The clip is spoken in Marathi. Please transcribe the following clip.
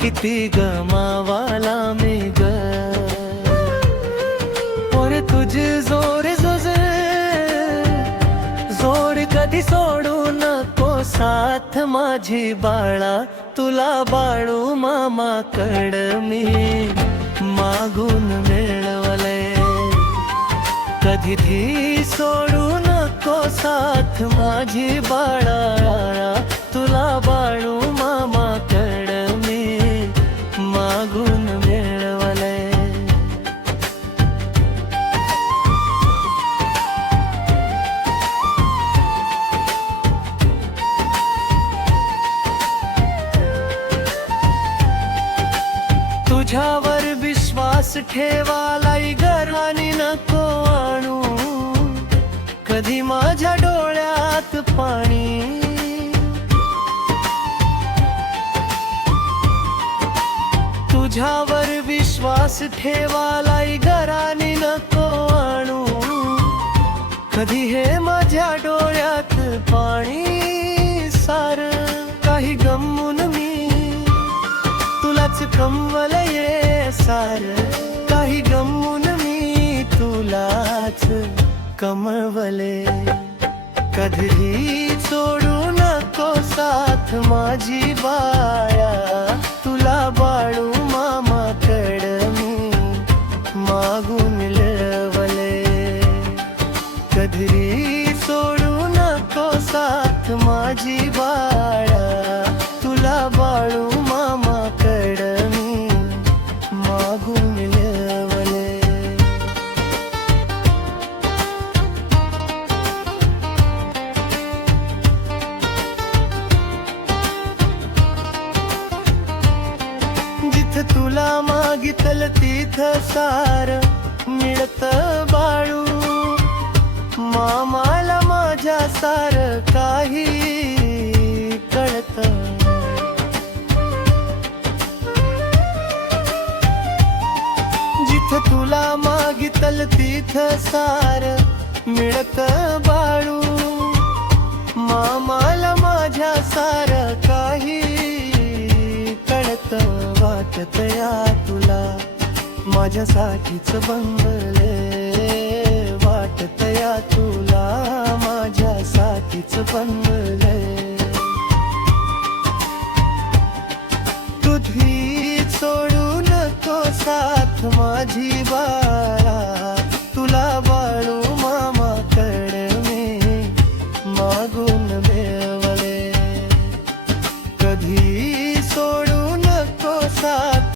किती गमावाला मी ग और तुझे जोर जोर कधी सोडू नको साथ माझी बाळा तुला बाळू मामाकड मी मागून मिळवले कधी धी सोडू नको साथ माझी बाळा तुला बाळू मामाकड मी मागून मिळवले तुझ्यावर विश्वास ठेवालाई घराने नको आणू कधी माझ्या डोळ्यात पाणी तुझ्यावर विश्वास ठेवालाई घराने नको आणू कधी हे माझ्या डोळ्यात पाणी सार काही गमून मी तुलाच कमवलंय सार काही गमून मी तुलाच कमवले कधी सोडू नको साथ माझी बाळा तुला बाळू मामाकड मी मागून मिळवले कधी सोडू नको साथ माझी बाळा तुला बाळू मामाकड मी मागून मिळवले जिथं तुला मागितलं तिथं सार मिळत बाळू मामाला माझ्या सार काही कळत जिथं तुला मागितलं तिथं सार मिळत बाळू मामाला माझ्या सार काही कळत वाटत या तुला माझ्यासाठीच बनले वाटत या तुला माझ्यासाठीच बनले तुझी सोडू नको साथ माझी बाळा तुला बाळू मामाकड मी मागून मिळवले कधी सोडू नको साथ